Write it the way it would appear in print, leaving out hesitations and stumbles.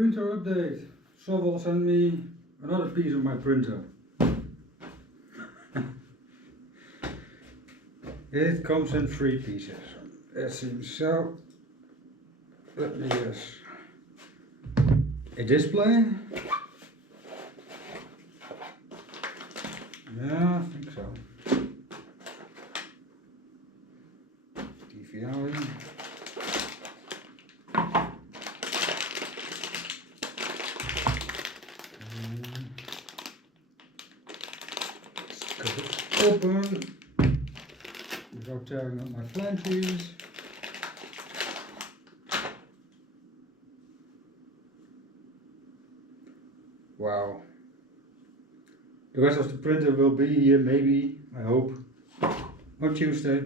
Printer update. Sovel sent me another piece of my printer. It comes in 3 pieces. It seems so. Let me guess. A display? Yeah, I think so. DVI. Cut it open without tearing up my flanges. Wow. The rest of the printer will be here maybe, I hope, on Tuesday.